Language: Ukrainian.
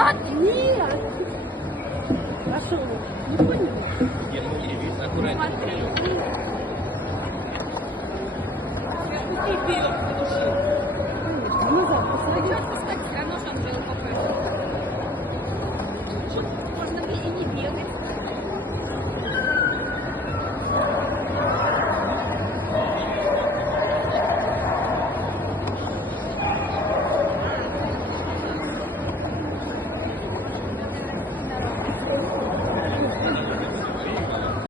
Нет! А что, не понял? Аккуратнее. Пусти вперед, подуши. Назад, посмотри. Все равно, что он был